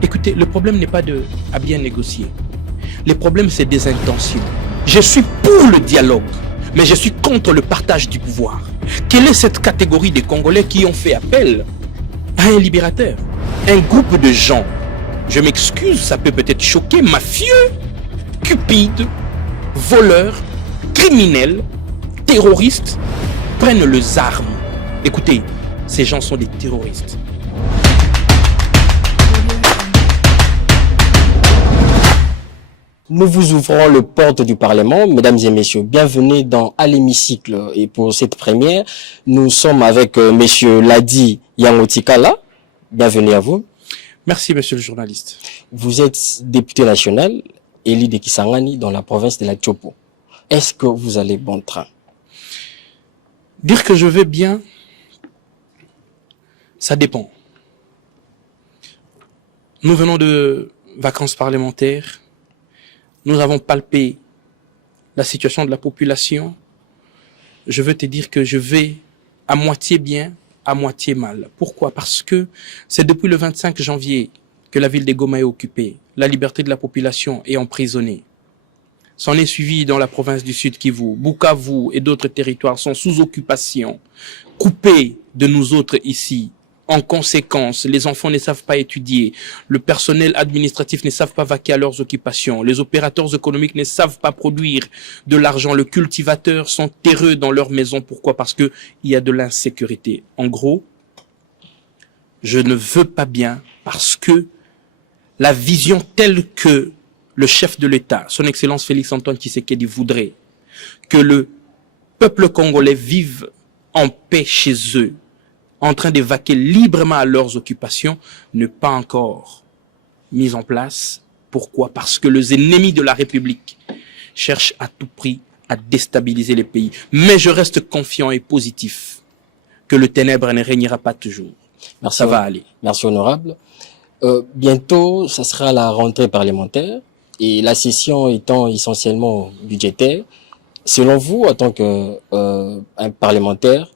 Écoutez, le problème n'est pas à bien négocier. Le problème, c'est des intentions. Je suis pour le dialogue, mais je suis contre le partage du pouvoir. Quelle est cette catégorie des Congolais qui ont fait appel à un libérateur? Un groupe de gens, je m'excuse, ça peut peut-être choquer, mafieux, cupides, voleurs, criminels, terroristes, prennent leurs armes. Écoutez, ces gens sont des terroristes. Nous vous ouvrons le porte du Parlement, mesdames et messieurs. Bienvenue à l'hémicycle. Et pour cette première, nous sommes avec monsieur Ladi Yangotikala. Bienvenue à vous. Merci, monsieur le journaliste. Vous êtes député national, élu de Kisangani dans la province de la Tchopo. Est-ce que vous allez bon train? Dire que je vais bien, ça dépend. Nous venons de vacances parlementaires. Nous avons palpé la situation de la population. Je veux te dire que je vais à moitié bien, à moitié mal. Pourquoi? Parce que c'est depuis le 25 janvier que la ville de Goma est occupée. La liberté de la population est emprisonnée. S'en est suivi dans la province du Sud Kivu. Bukavu et d'autres territoires sont sous occupation, coupés de nous autres ici. En conséquence, les enfants ne savent pas étudier, le personnel administratif ne savent pas vaquer à leurs occupations, les opérateurs économiques ne savent pas produire de l'argent, les cultivateurs sont terreux dans leur maison. Pourquoi? Parce que il y a de l'insécurité. En gros, je ne veux pas bien parce que la vision telle que le chef de l'État, son Excellence Félix Antoine Tshisekedi, voudrait que le peuple congolais vive en paix chez eux, en train de vaquer librement à leurs occupations, n'est pas encore mise en place. Pourquoi? Parce que les ennemis de la République cherchent à tout prix à déstabiliser les pays. Mais je reste confiant et positif que le ténèbre ne régnera pas toujours. Merci, ça va aller. Merci honorable. Bientôt, ça sera la rentrée parlementaire et la session étant essentiellement budgétaire. Selon vous, en tant qu'un parlementaire,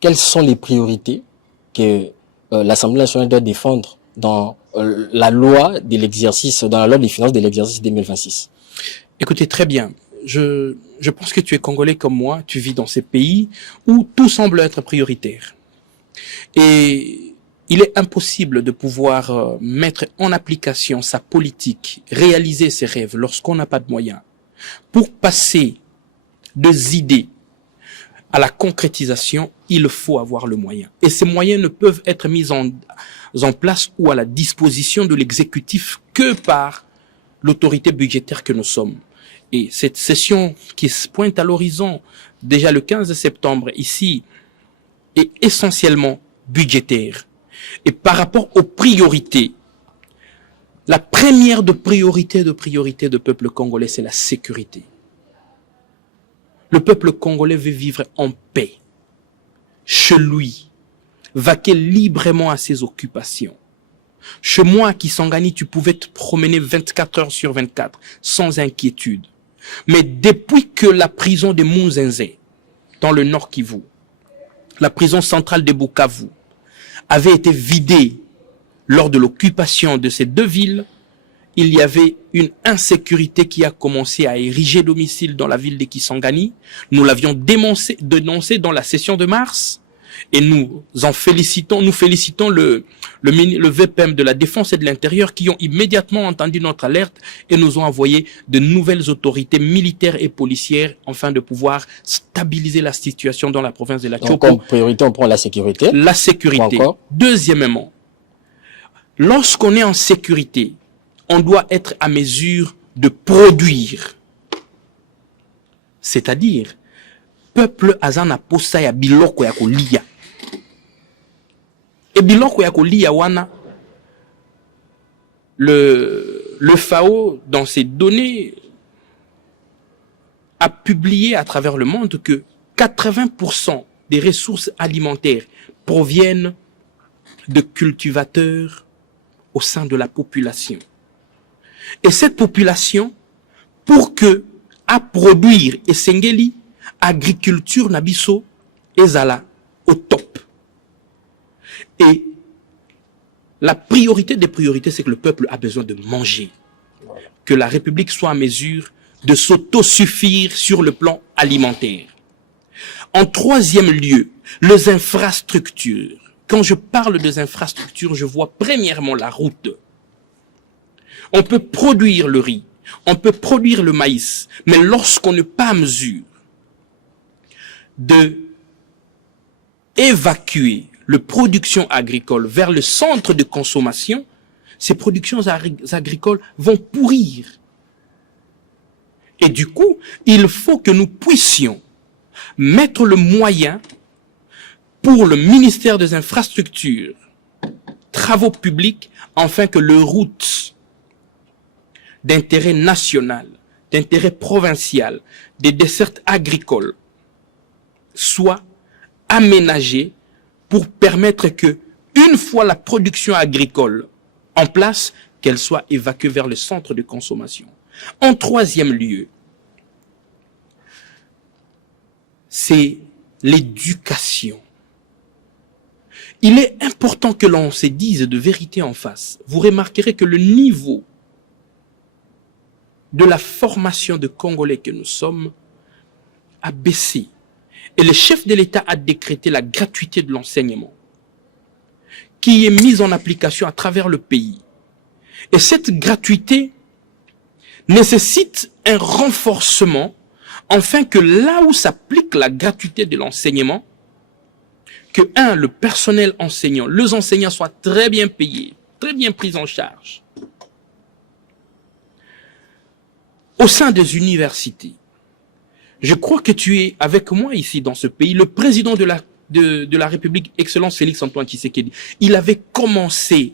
quelles sont les priorités que l'Assemblée nationale doit défendre dans la loi de l'exercice, dans la loi des finances de l'exercice 2026? Écoutez, très bien. Je pense que tu es Congolais comme moi, tu vis dans ces pays où tout semble être prioritaire. Et il est impossible de pouvoir mettre en application sa politique, réaliser ses rêves lorsqu'on n'a pas de moyens. Pour passer des idées à la concrétisation, il faut avoir le moyen. Et ces moyens ne peuvent être mis en place ou à la disposition de l'exécutif que par l'autorité budgétaire que nous sommes. Et cette session qui se pointe à l'horizon, déjà le 15 septembre ici, est essentiellement budgétaire. Et par rapport aux priorités, la première de priorité de peuple congolais, c'est la sécurité. Le peuple congolais veut vivre en paix, chez lui, vaquer librement à ses occupations. Chez moi, Kisangani, tu pouvais te promener 24 heures sur 24, sans inquiétude. Mais depuis que la prison de Munzenze, dans le Nord Kivu, la prison centrale de Bukavu, avait été vidée lors de l'occupation de ces deux villes, il y avait une insécurité qui a commencé à ériger domicile dans la ville de Kisangani. Nous l'avions dénoncé dans la session de mars et nous félicitons le VPM de la Défense et de l'Intérieur qui ont immédiatement entendu notre alerte et nous ont envoyé de nouvelles autorités militaires et policières afin de pouvoir stabiliser la situation dans la province de la Tchopo. Donc, en priorité, on prend la sécurité. La sécurité. Deuxièmement, lorsqu'on est en sécurité, on doit être à mesure de produire. C'est-à-dire, peuple azana posa ya biloko ya kolia. Et biloko ya kolia wana, le FAO, dans ses données, a publié à travers le monde que 80% des ressources alimentaires proviennent de cultivateurs au sein de la population. Et cette population, pour que à produire et sengeli, agriculture nabiso, ezala au top. Et La priorité des priorités, c'est que le peuple a besoin de manger. Que la République soit en mesure de s'autosuffire sur le plan alimentaire. En troisième lieu, les infrastructures. Quand je parle des infrastructures, je vois premièrement la route. On peut produire le riz, on peut produire le maïs, mais lorsqu'on n'est pas à mesure de évacuer la production agricole vers le centre de consommation, ces productions agricoles vont pourrir. Et du coup, il faut que nous puissions mettre le moyen pour le ministère des Infrastructures, Travaux publics, afin que les routes d'intérêt national, d'intérêt provincial, des dessertes agricoles soient aménagées pour permettre que, une fois la production agricole en place, qu'elle soit évacuée vers le centre de consommation. En troisième lieu, c'est l'éducation. Il est important que l'on se dise de vérité en face. Vous remarquerez que le niveau de la formation de Congolais que nous sommes a baissé. Et le chef de l'État a décrété la gratuité de l'enseignement, qui est mise en application à travers le pays. Et cette gratuité nécessite un renforcement, afin que là où s'applique la gratuité de l'enseignement, que le personnel enseignant, les enseignants soient très bien payés, très bien pris en charge. Au sein des universités, je crois que tu es avec moi ici dans ce pays, le président de la République, Excellence Félix-Antoine Tshisekedi. Il avait commencé,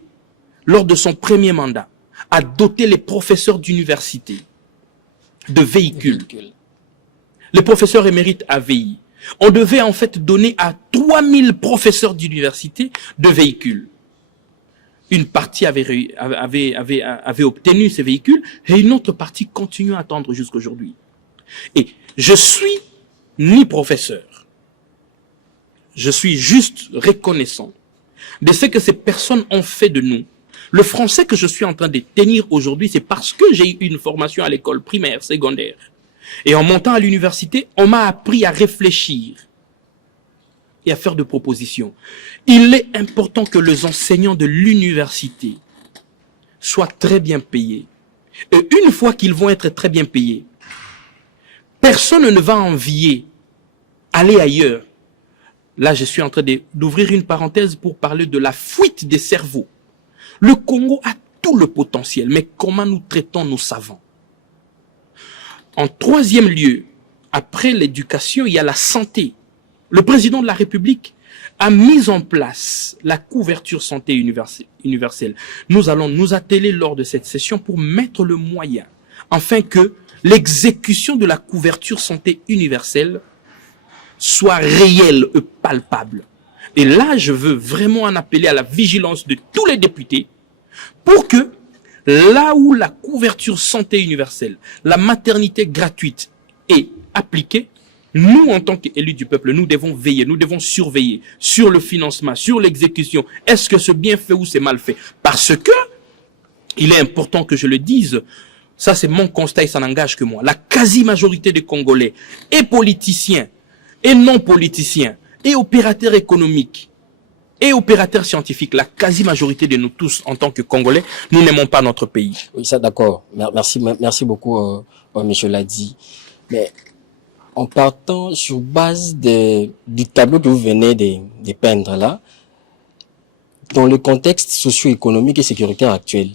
lors de son premier mandat, à doter les professeurs d'université de véhicules. Les professeurs émérites AVI. On devait en fait donner à 3000 professeurs d'université de véhicules. Une partie avait obtenu ces véhicules et une autre partie continue à attendre jusqu'aujourd'hui. Et je suis ni professeur. Je suis juste reconnaissant de ce que ces personnes ont fait de nous. Le français que je suis en train de tenir aujourd'hui, c'est parce que j'ai eu une formation à l'école primaire, secondaire. Et en montant à l'université, on m'a appris à réfléchir et à faire de propositions. Il est important que les enseignants de l'université soient très bien payés. Et une fois qu'ils vont être très bien payés, personne ne va envier aller ailleurs. Là, je suis en train d'ouvrir une parenthèse pour parler de la fuite des cerveaux. Le Congo a tout le potentiel, mais comment nous traitons nos savants? En troisième lieu, après l'éducation, il y a la santé. Le président de la République a mis en place la couverture santé universelle. Nous allons nous atteler lors de cette session pour mettre le moyen, afin que l'exécution de la couverture santé universelle soit réelle et palpable. Et là, je veux vraiment en appeler à la vigilance de tous les députés pour que là où la couverture santé universelle, la maternité gratuite est appliquée, nous, en tant qu'élus du peuple, nous devons veiller, nous devons surveiller sur le financement, sur l'exécution. Est-ce que c'est bien fait ou c'est mal fait? Parce que, il est important que je le dise, ça c'est mon constat et ça n'engage que moi. La quasi-majorité des Congolais, et politiciens, et non politiciens, et opérateurs économiques, et opérateurs scientifiques, la quasi-majorité de nous tous, en tant que Congolais, nous n'aimons pas notre pays. Oui, ça d'accord. Merci beaucoup, monsieur l'a dit. Mais en partant sur base du tableau que vous venez de peindre là, dans le contexte socio-économique et sécuritaire actuel,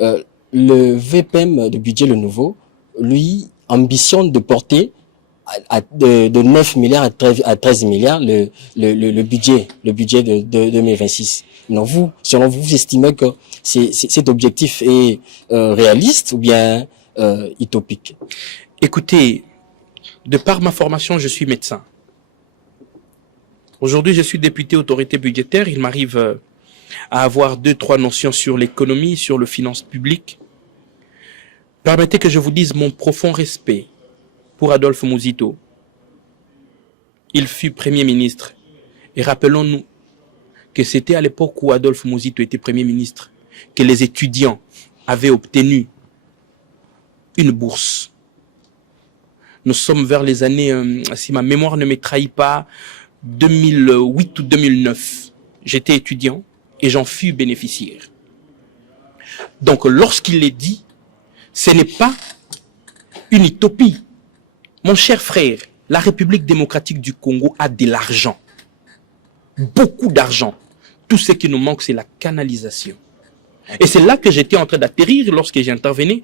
le VPM de budget le nouveau, lui, ambitionne de porter de 9 milliards à 13 milliards le budget de 2026. Non, selon vous, vous estimez que cet objectif est réaliste ou bien utopique? Écoutez, de par ma formation, je suis médecin. Aujourd'hui, je suis député autorité budgétaire. Il m'arrive à avoir 2-3 notions sur l'économie, sur le finance publique. Permettez que je vous dise mon profond respect pour Adolphe Muzito. Il fut Premier ministre. Et rappelons-nous que c'était à l'époque où Adolphe Muzito était Premier ministre que les étudiants avaient obtenu une bourse. Nous sommes vers les années, si ma mémoire ne me trahit pas, 2008 ou 2009. J'étais étudiant et j'en fus bénéficiaire. Donc lorsqu'il l'est dit, ce n'est pas une utopie. Mon cher frère, la République démocratique du Congo a de l'argent. Beaucoup d'argent. Tout ce qui nous manque, c'est la canalisation. Et c'est là que j'étais en train d'atterrir lorsque j'intervenais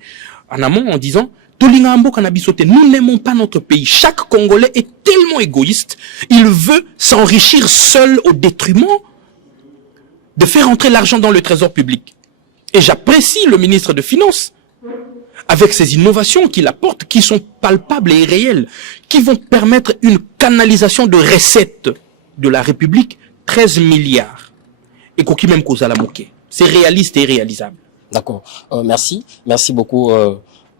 en amont en disant Tolingambo Kanabisote, nous n'aimons pas notre pays. Chaque Congolais est tellement égoïste, il veut s'enrichir seul au détriment de faire entrer l'argent dans le trésor public. Et j'apprécie le ministre de Finances avec ces innovations qu'il apporte, qui sont palpables et réelles, qui vont permettre une canalisation de recettes de la République, 13 milliards. Et qui même cause à la moquer. C'est réaliste et réalisable. D'accord. Merci. Merci beaucoup,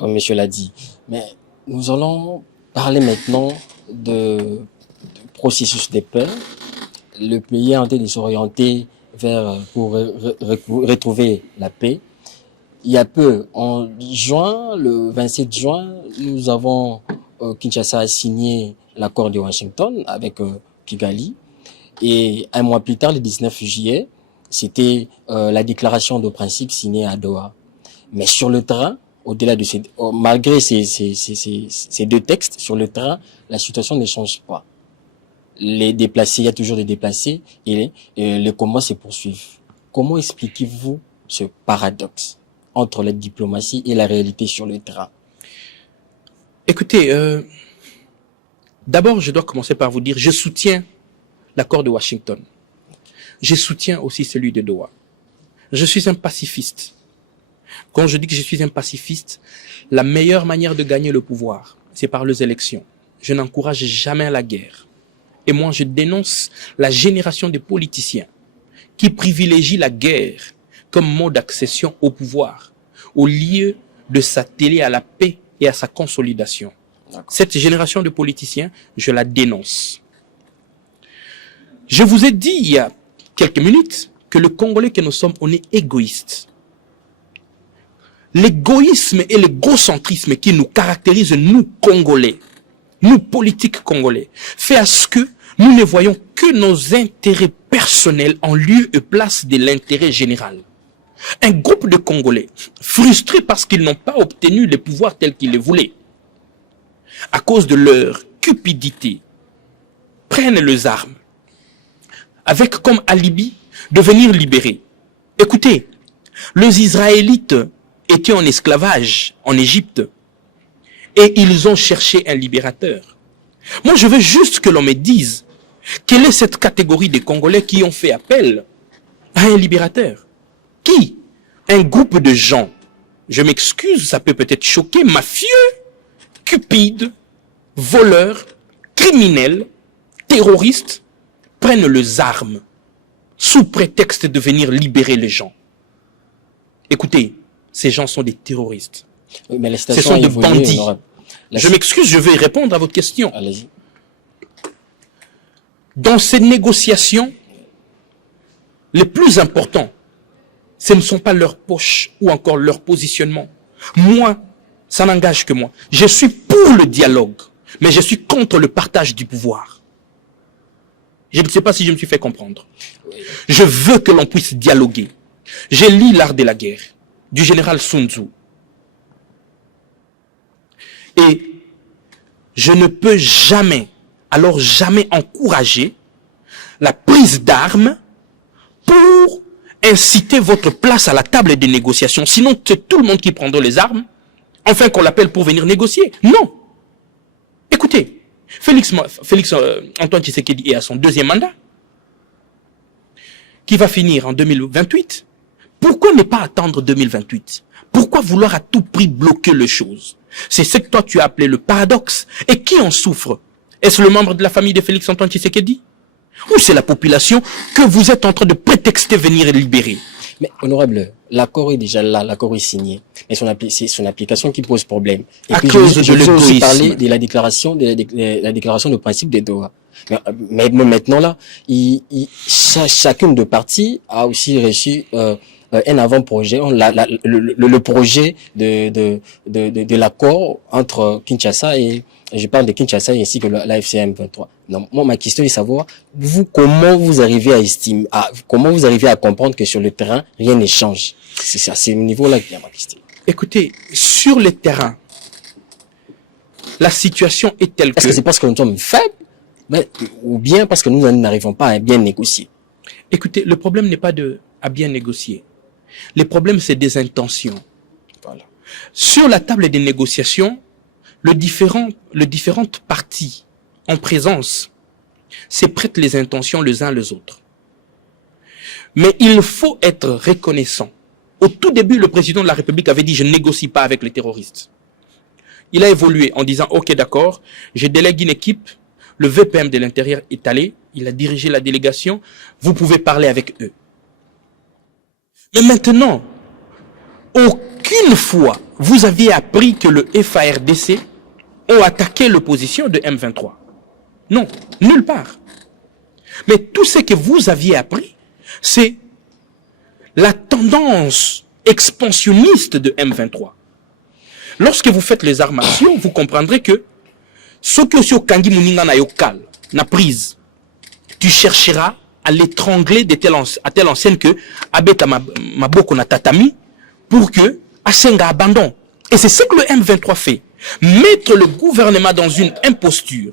monsieur Ladi. Mais nous allons parler maintenant du processus de paix. Le pays est en train de s'orienter pour retrouver la paix. Il y a peu, en juin, le 27 juin, nous avons Kinshasa a signé l'accord de Washington avec Kigali. Et un mois plus tard, le 19 juillet, c'était la déclaration de principe signée à Doha. Mais sur le terrain, au-delà de malgré ces deux textes, sur le terrain, la situation ne change pas. Les déplacés, il y a toujours des déplacés et les combats se poursuivent. Comment expliquez-vous ce paradoxe entre la diplomatie et la réalité sur le terrain? Écoutez, d'abord, je dois commencer par vous dire, je soutiens l'accord de Washington. Je soutiens aussi celui de Doha. Je suis un pacifiste. Quand je dis que je suis un pacifiste, la meilleure manière de gagner le pouvoir, c'est par les élections. Je n'encourage jamais la guerre. Et moi, je dénonce la génération de politiciens qui privilégient la guerre comme mode d'accession au pouvoir, au lieu de s'atteler à la paix et à sa consolidation. Cette génération de politiciens, je la dénonce. Je vous ai dit il y a quelques minutes que le Congolais que nous sommes, on est égoïste. L'égoïsme et l'égocentrisme qui nous caractérisent, nous Congolais, nous politiques congolais, fait à ce que nous ne voyons que nos intérêts personnels en lieu et place de l'intérêt général. Un groupe de Congolais, frustrés parce qu'ils n'ont pas obtenu le pouvoir tel qu'ils le voulaient, à cause de leur cupidité, prennent les armes, avec comme alibi de venir libérer. Écoutez, les Israélites étaient en esclavage en Égypte et ils ont cherché un libérateur. Moi, je veux juste que l'on me dise quelle est cette catégorie de Congolais qui ont fait appel à un libérateur. Qui? Un groupe de gens, je m'excuse, ça peut peut-être choquer, mafieux, cupides, voleurs, criminels, terroristes, prennent les armes sous prétexte de venir libérer les gens. Écoutez, ces gens sont des terroristes. Mais ce sont des bandits. Je m'excuse, je vais répondre à votre question. Allez-y. Dans ces négociations, les plus importants, ce ne sont pas leurs poches ou encore leur positionnement. Moi, ça n'engage que moi. Je suis pour le dialogue, mais je suis contre le partage du pouvoir. Je ne sais pas si je me suis fait comprendre. Je veux que l'on puisse dialoguer. J'ai lu L'art de la guerre du général Sun Tzu. Et je ne peux jamais, alors jamais encourager la prise d'armes pour inciter votre place à la table des négociations. Sinon, c'est tout le monde qui prendra les armes, enfin qu'on l'appelle pour venir négocier. Non. Écoutez, Félix Antoine Tshisekedi est à son deuxième mandat, qui va finir en 2028. Pourquoi ne pas attendre 2028? Pourquoi vouloir à tout prix bloquer les choses? C'est ce que toi tu as appelé le paradoxe. Et qui en souffre? Est-ce le membre de la famille de Félix Antoine Tshisekedi? Ou c'est la population que vous êtes en train de prétexter venir libérer? Mais honorable, l'accord est déjà là, l'accord est signé. Mais c'est son application qui pose problème. Et à puis cause je de vous ai aussi l'égoïsme. parlé de la déclaration de principe de Doha. Mais maintenant là, chacune de parties a aussi reçu un avant-projet, le projet de l'accord entre Kinshasa et je parle de Kinshasa ainsi que la FCM 23. Donc, moi, ma question est de savoir, comment vous arrivez à comprendre que sur le terrain, rien ne change? C'est à ce niveau-là qu'il y a ma question. Écoutez, sur le terrain, la situation est telle Est-ce que c'est parce que nous sommes faibles, ou bien parce que nous n'arrivons pas à bien négocier? Écoutez, le problème n'est pas à bien négocier. Le problème, c'est des intentions. Voilà. Sur la table des négociations, les différentes parties en présence se prêtent les intentions les uns les autres. Mais il faut être reconnaissant. Au tout début, le président de la République avait dit « je ne négocie pas avec les terroristes ». Il a évolué en disant « ok, d'accord, je délègue une équipe, le VPM de l'Intérieur est allé, il a dirigé la délégation, vous pouvez parler avec eux ». Mais maintenant, aucune fois vous aviez appris que le FARDC ont attaqué l'opposition de M23. Non, nulle part. Mais tout ce que vous aviez appris, c'est la tendance expansionniste de M23. Lorsque vous faites les armations, vous comprendrez que ce que sur Kangi Muninga na yokal, na prise, tu chercheras à l'étrangler à telle enseigne que Abeta Maboko na tatami pour que Asenga abandonne. Et c'est ce que le M23 fait. Mettre le gouvernement dans une imposture.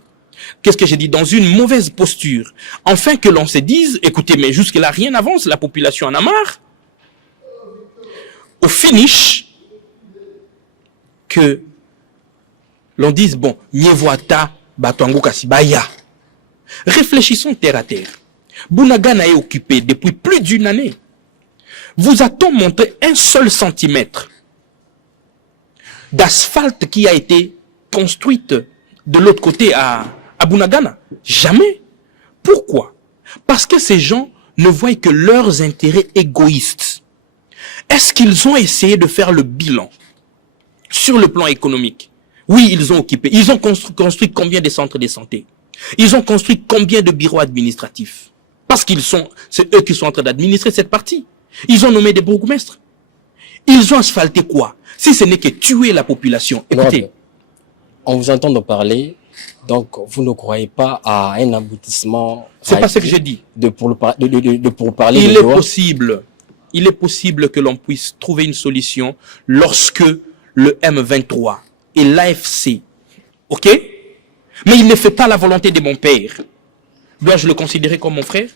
Qu'est-ce que j'ai dit? Dans une mauvaise posture. Enfin que l'on se dise, écoutez, mais jusque-là, rien n'avance, la population en a marre. Au finish, que l'on dise, bon, Mievouata, Batuango Kasibaya. Réfléchissons terre à terre. Bunagana est occupé depuis plus d'une année. Vous a-t-on montré un seul centimètre d'asphalte qui a été construite de l'autre côté à Bunagana? Jamais. Pourquoi? Parce que ces gens ne voient que leurs intérêts égoïstes. Est-ce qu'ils ont essayé de faire le bilan sur le plan économique? Oui, ils ont occupé. Ils ont construit combien de centres de santé? Ils ont construit combien de bureaux administratifs? Parce c'est eux qui sont en train d'administrer cette partie. Ils ont nommé des bourgmestres. Ils ont asphalté quoi? Si ce n'est que tuer la population. Écoutez. On vous entend parler, donc vous ne croyez pas à un aboutissement. C'est pas ce que j'ai dit. Pour parler. Il est possible que l'on puisse trouver une solution lorsque le M23 et l'AFC, ok? Mais il ne fait pas la volonté de mon père. Dois-je le considérer comme mon frère?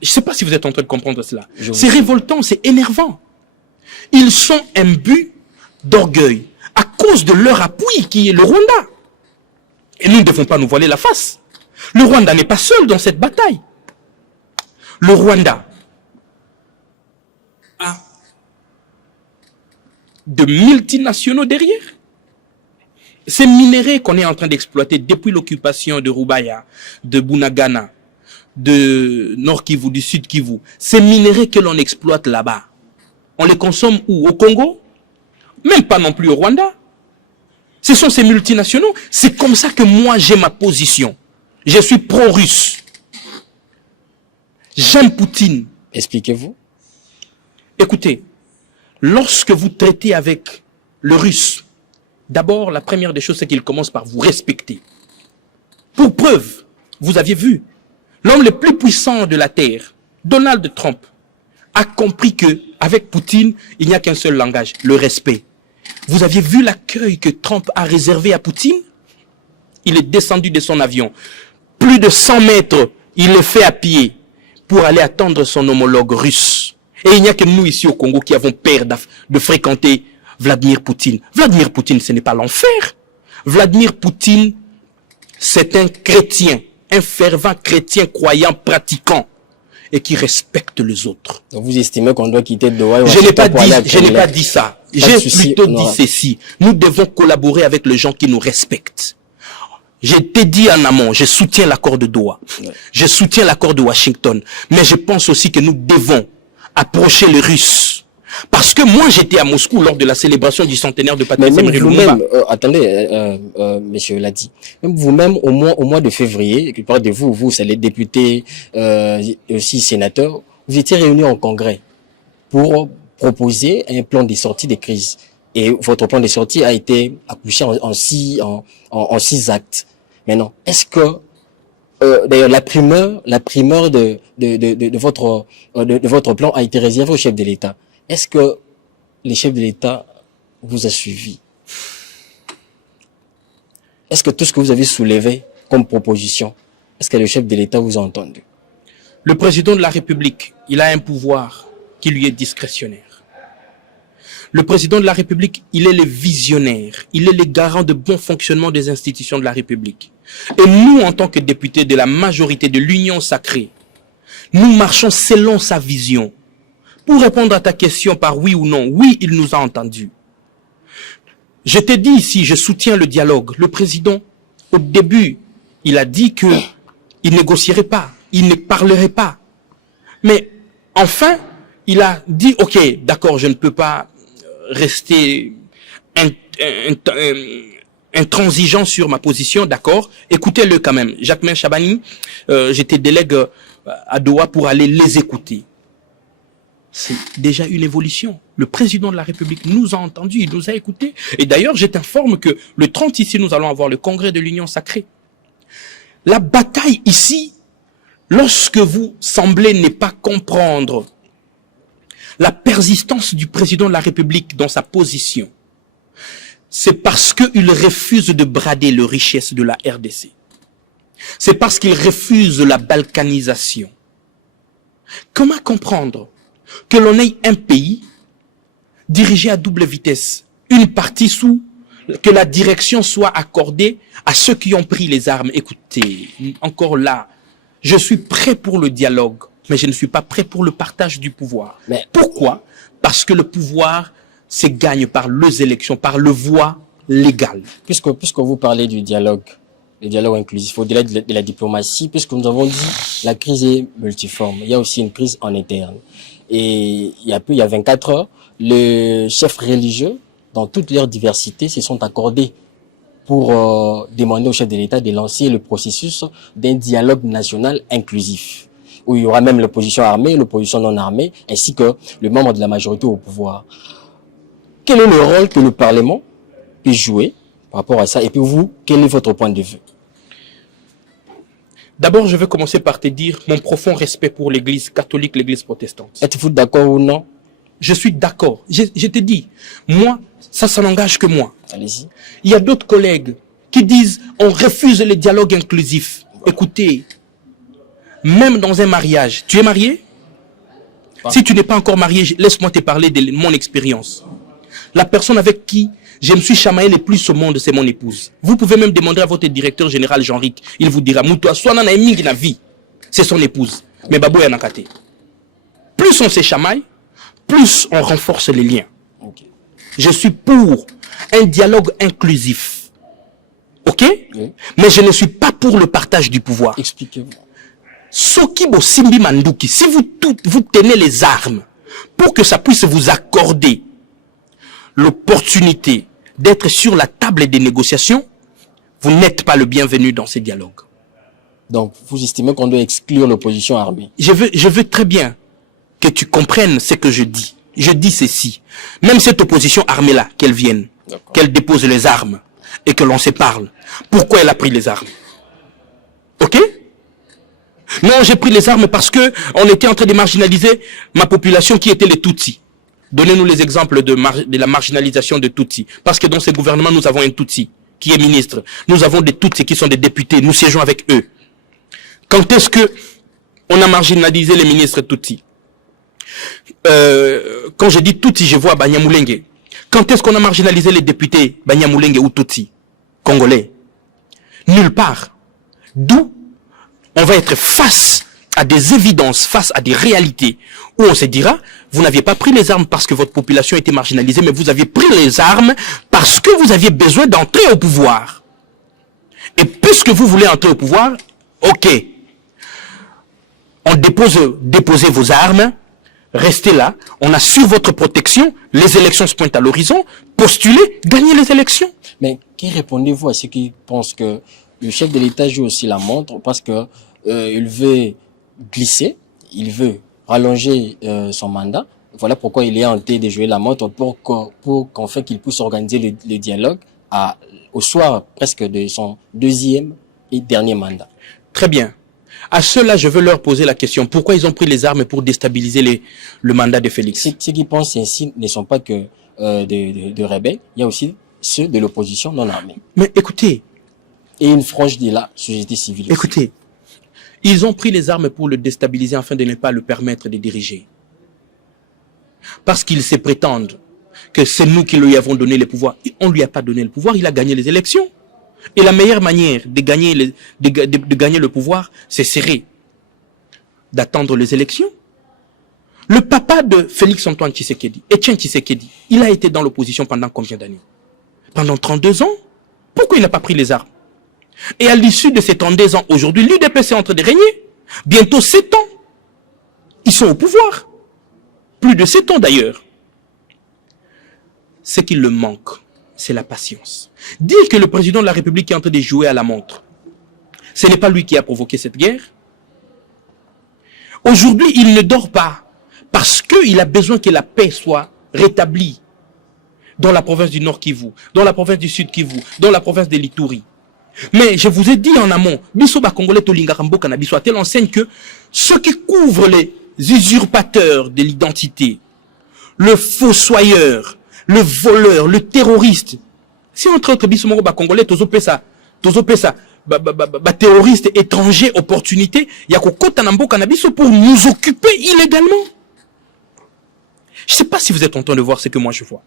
Je ne sais pas si vous êtes en train de comprendre cela. C'est révoltant, c'est énervant. Ils sont imbus d'orgueil à cause de leur appui qui est le Rwanda. Et nous ne devons pas nous voiler la face. Le Rwanda n'est pas seul dans cette bataille. Le Rwanda a de multinationaux derrière. Ces minéraux qu'on est en train d'exploiter depuis l'occupation de Rubaya, de Bunagana, de Nord Kivu, du Sud Kivu, ces minéraux que l'on exploite là-bas, on les consomme où? Au Congo? Même pas non plus au Rwanda. Ce sont ces multinationaux. C'est comme ça que moi j'ai ma position. Je suis pro-russe. J'aime Poutine. Expliquez-vous. Écoutez, lorsque vous traitez avec le russe, d'abord, la première des choses, c'est qu'il commence par vous respecter. Pour preuve, vous aviez vu, l'homme le plus puissant de la Terre, Donald Trump, a compris que avec Poutine, il n'y a qu'un seul langage, le respect. Vous aviez vu l'accueil que Trump a réservé à Poutine? Il est descendu de son avion. Plus de 100 mètres, il le fait à pied pour aller attendre son homologue russe. Et il n'y a que nous ici au Congo qui avons peur de fréquenter Vladimir Poutine. Vladimir Poutine, ce n'est pas l'enfer. Vladimir Poutine, c'est un chrétien, un fervent chrétien croyant, pratiquant, et qui respecte les autres. Donc vous estimez qu'on doit quitter Doha? Je n'ai pas dit ça. J'ai plutôt dit ceci. Nous devons collaborer avec les gens qui nous respectent. J'ai été dit en amont, je soutiens l'accord de Doha. Je soutiens l'accord de Washington. Mais je pense aussi que nous devons approcher les Russes Parce que moi, j'étais à Moscou lors de la célébration du centenaire de Mais Patrice même Emery vous-même, Lumumba. attendez, monsieur l'a dit, même vous-même au mois de février, quelque part de vous, c'est les députés, aussi sénateurs, vous étiez réunis en congrès pour proposer un plan de sortie des crises. Et votre plan de sortie a été accouché en six actes. Maintenant, est-ce que d'ailleurs la primeur de votre plan a été réservée au chef de l'État? Est-ce que les chefs de l'État vous a suivi? Est-ce que tout ce que vous avez soulevé comme proposition, est-ce que le chef de l'État vous a entendu? Le président de la République, il a un pouvoir qui lui est discrétionnaire. Le président de la République, il est le visionnaire, il est le garant de bon fonctionnement des institutions de la République. Et nous, en tant que députés de la majorité de l'Union sacrée, nous marchons selon sa vision. Pour répondre à ta question par oui ou non, oui, il nous a entendus. Je t'ai dit ici, je soutiens le dialogue. Le président, au début, il a dit que il négocierait pas, il ne parlerait pas. Mais enfin, il a dit, ok, d'accord, je ne peux pas rester intransigeant sur ma position, d'accord, écoutez-le quand même. Jacquemain Chabani, j'étais délègue à Doha pour aller les écouter. C'est déjà une évolution. Le président de la République nous a entendus, il nous a écoutés. Et d'ailleurs, je t'informe que le 30 ici, nous allons avoir le congrès de l'Union sacrée. La bataille ici, lorsque vous semblez ne pas comprendre la persistance du président de la République dans sa position, c'est parce qu'il refuse de brader les richesses de la RDC. C'est parce qu'il refuse la balkanisation. Comment comprendre que l'on ait un pays dirigé à double vitesse, une partie sous, que la direction soit accordée à ceux qui ont pris les armes? Écoutez, encore là, je suis prêt pour le dialogue, mais je ne suis pas prêt pour le partage du pouvoir. Mais pourquoi? Parce que le pouvoir se gagne par les élections, par le voie légale. Puisque vous parlez du dialogue, le dialogue inclusif, au-delà de la diplomatie, puisque nous avons dit la crise est multiforme, il y a aussi une crise en interne. Et il y a 24 heures, les chefs religieux, dans toute leur diversité, se sont accordés pour demander au chef de l'État de lancer le processus d'un dialogue national inclusif, où il y aura même l'opposition armée, l'opposition non armée, ainsi que le membre de la majorité au pouvoir. Quel est le rôle que le Parlement peut jouer par rapport à ça? Et puis vous, quel est votre point de vue? D'abord, je vais commencer par te dire mon profond respect pour l'Église catholique, l'Église protestante. Êtes-vous d'accord ou non? Je suis d'accord. Je te dis, moi, ça n'engage que moi. Allez-y. Il y a d'autres collègues qui disent on refuse le dialogue inclusif. Écoutez, même dans un mariage, tu es marié? Si tu n'es pas encore marié, laisse-moi te parler de mon expérience. La personne avec qui je me suis chamaillé le plus au monde, c'est mon épouse. Vous pouvez même demander à votre directeur général Jean-Ric. Il vous dira, Moutoua, soit na mingi na vie. C'est son épouse. Mais Babou est nakate. Plus on se chamaille, plus on renforce les liens. Okay. Je suis pour un dialogue inclusif. Ok? Oui. Mais je ne suis pas pour le partage du pouvoir. Expliquez-vous. Sokibo Simbi Manduki, si vous tenez les armes pour que ça puisse vous accorder l'opportunité d'être sur la table des négociations, vous n'êtes pas le bienvenu dans ces dialogues. Donc, vous estimez qu'on doit exclure l'opposition armée? Je veux très bien que tu comprennes ce que je dis. Je dis ceci. Même cette opposition armée-là, qu'elle vienne, qu'elle dépose les armes et que l'on se parle. Pourquoi elle a pris les armes? Ok? Non, j'ai pris les armes parce que on était en train de marginaliser ma population qui était les Tutsis. Donnez-nous les exemples de la marginalisation de Tutsis. Parce que dans ce gouvernement, nous avons un Tutsi qui est ministre. Nous avons des Tutsis qui sont des députés. Nous siégeons avec eux. Quand est-ce que on a marginalisé les ministres Tutsis? Quand je dis Tutsi, je vois Banyamulenge. Quand est-ce qu'on a marginalisé les députés Banyamulenge ou Tutsi congolais? Nulle part. D'où on va être face à des évidences, face à des réalités, où on se dira, vous n'aviez pas pris les armes parce que votre population était marginalisée, mais vous aviez pris les armes parce que vous aviez besoin d'entrer au pouvoir. Et puisque vous voulez entrer au pouvoir, ok, on déposez vos armes, restez là, on assure votre protection, les élections se pointent à l'horizon, postulez, gagnez les élections. Mais que répondez-vous à ceux qui pensent que le chef de l'État joue aussi la montre parce que il veut glisser, il veut rallonger son mandat. Voilà pourquoi il est en train de jouer la montre pour qu'en fait qu'il puisse organiser le dialogue au soir presque de son deuxième et dernier mandat. Très bien. À ceux-là, je veux leur poser la question. Pourquoi ils ont pris les armes pour déstabiliser le mandat de Félix? Ceux qui pensent ainsi ne sont pas que de rebelles. Il y a aussi ceux de l'opposition non armée. Mais écoutez. Et une frange de la société civile. Écoutez. Ils ont pris les armes pour le déstabiliser afin de ne pas le permettre de diriger. Parce qu'ils se prétendent que c'est nous qui lui avons donné le pouvoir. On ne lui a pas donné le pouvoir, il a gagné les élections. Et la meilleure manière de gagner le pouvoir, c'est serré. D'attendre les élections. Le papa de Félix Antoine Tshisekedi, Etienne Tshisekedi, il a été dans l'opposition pendant combien d'années? Pendant 32 ans. Pourquoi il n'a pas pris les armes? Et à l'issue de ces 32 ans, aujourd'hui, l'UDPS est en train de régner. Bientôt 7 ans. Ils sont au pouvoir. Plus de 7 ans d'ailleurs. Ce qui le manque, c'est la patience. Dire que le président de la République est en train de jouer à la montre, ce n'est pas lui qui a provoqué cette guerre. Aujourd'hui, il ne dort pas parce qu'il a besoin que la paix soit rétablie dans la province du Nord Kivu, dans la province du Sud Kivu, dans la province de l'Ituri. Mais je vous ai dit en amont, Bisoba Congolais Tolingarambo Cannabis, a-t-elle enseigne que ceux qui couvrent les usurpateurs de l'identité, le fossoyeur, le voleur, le terroriste, si entre autres Bisoba Congolais, Tozopesa, terroriste étranger, opportunité, il y a Kokotanambo Cannabis pour nous occuper illégalement. Je ne sais pas si vous êtes en train de voir ce que moi je vois.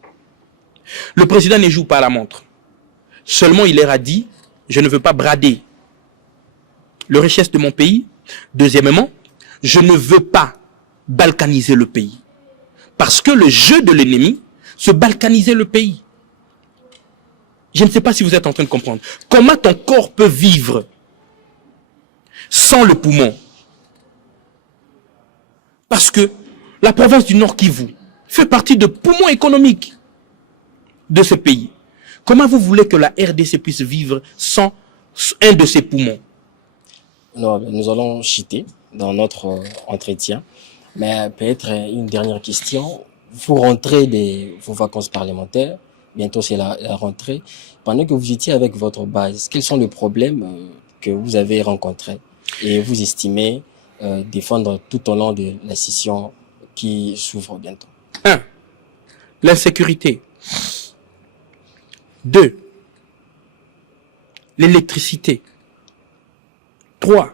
Le président ne joue pas à la montre. Seulement il leur a dit, je ne veux pas brader le richesse de mon pays. Deuxièmement, je ne veux pas balkaniser le pays. Parce que le jeu de l'ennemi, c'est balkaniser le pays. Je ne sais pas si vous êtes en train de comprendre. Comment ton corps peut vivre sans le poumon? Parce que la province du Nord Kivu fait partie de poumons économiques de ce pays. Comment vous voulez que la RDC puisse vivre sans un de ses poumons? Non, nous allons chuter dans notre entretien. Mais peut-être une dernière question. Vous rentrez de vos vacances parlementaires. Bientôt, c'est la rentrée. Pendant que vous étiez avec votre base, quels sont les problèmes que vous avez rencontrés et vous estimez défendre tout au long de la session qui s'ouvre bientôt? 1. L'insécurité. 2. L'électricité. 3.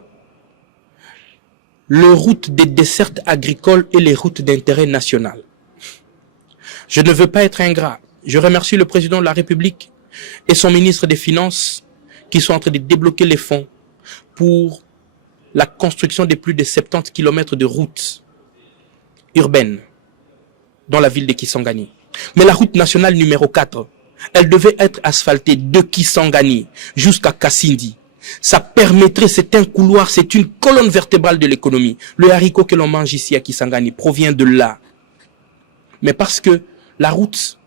Les routes des dessertes agricoles et les routes d'intérêt national. Je ne veux pas être ingrat. Je remercie le président de la République et son ministre des Finances qui sont en train de débloquer les fonds pour la construction de plus de 70 km de routes urbaines dans la ville de Kisangani. Mais la route nationale numéro 4, elle devait être asphaltée de Kisangani jusqu'à Kassindi. Ça permettrait, c'est un couloir, c'est une colonne vertébrale de l'économie. Le haricot que l'on mange ici à Kisangani provient de là. Mais parce que la route,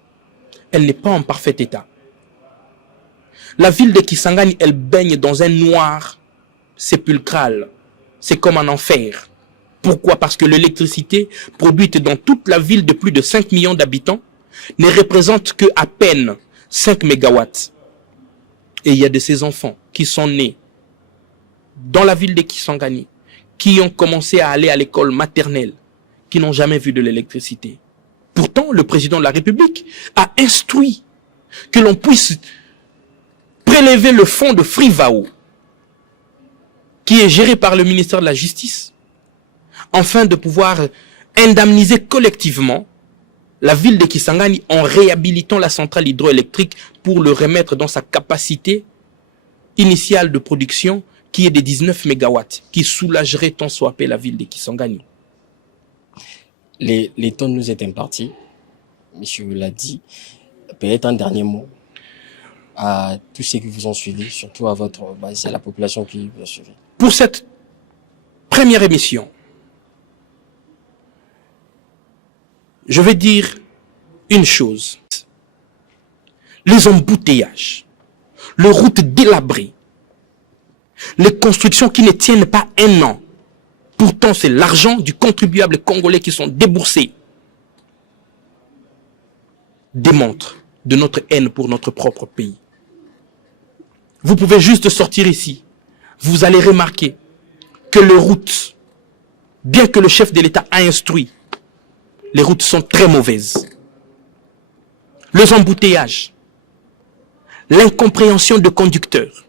elle n'est pas en parfait état. La ville de Kisangani, elle baigne dans un noir sépulcral. C'est comme un enfer. Pourquoi? Parce que l'électricité produite dans toute la ville de plus de 5 millions d'habitants ne représente que à peine 5 mégawatts. Et il y a de ces enfants qui sont nés dans la ville de Kisangani, qui ont commencé à aller à l'école maternelle, qui n'ont jamais vu de l'électricité. Pourtant, le président de la République a instruit que l'on puisse prélever le fonds de Frivao, qui est géré par le ministère de la Justice, afin de pouvoir indemniser collectivement la ville de Kisangani en réhabilitant la centrale hydroélectrique pour le remettre dans sa capacité initiale de production qui est de 19 mégawatts, qui soulagerait tant soit peu la ville de Kisangani. Les temps nous est impartis, monsieur l'a dit. Peut-être un dernier mot à tous ceux qui vous ont suivi, surtout à votre base, à la population qui vous a suivi. Pour cette première émission, je vais dire une chose. Les embouteillages, les routes délabrées, les constructions qui ne tiennent pas un an. Pourtant, c'est l'argent du contribuable congolais qui sont déboursés. Démontrent de notre haine pour notre propre pays. Vous pouvez juste sortir ici. Vous allez remarquer que les routes, bien que le chef de l'État a instruit, les routes sont très mauvaises. Les embouteillages, l'incompréhension de conducteurs,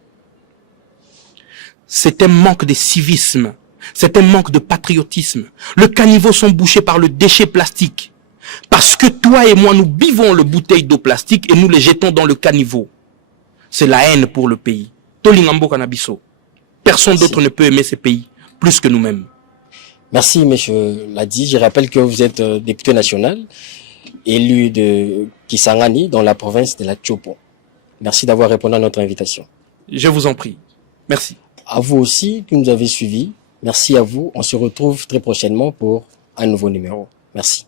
c'est un manque de civisme, c'est un manque de patriotisme. Les caniveaux sont bouchés par le déchet plastique. Parce que toi et moi, nous buvons le bouteille d'eau plastique et nous les jetons dans le caniveau. C'est la haine pour le pays. Tolingambo Kanabiso. Personne d'autre ne peut aimer ce pays plus que nous-mêmes. Merci, monsieur Ladi. Je rappelle que vous êtes député national, élu de Kisangani dans la province de la Tchopo. Merci d'avoir répondu à notre invitation. Je vous en prie. Merci. À vous aussi qui nous avez suivis. Merci à vous. On se retrouve très prochainement pour un nouveau numéro. Merci.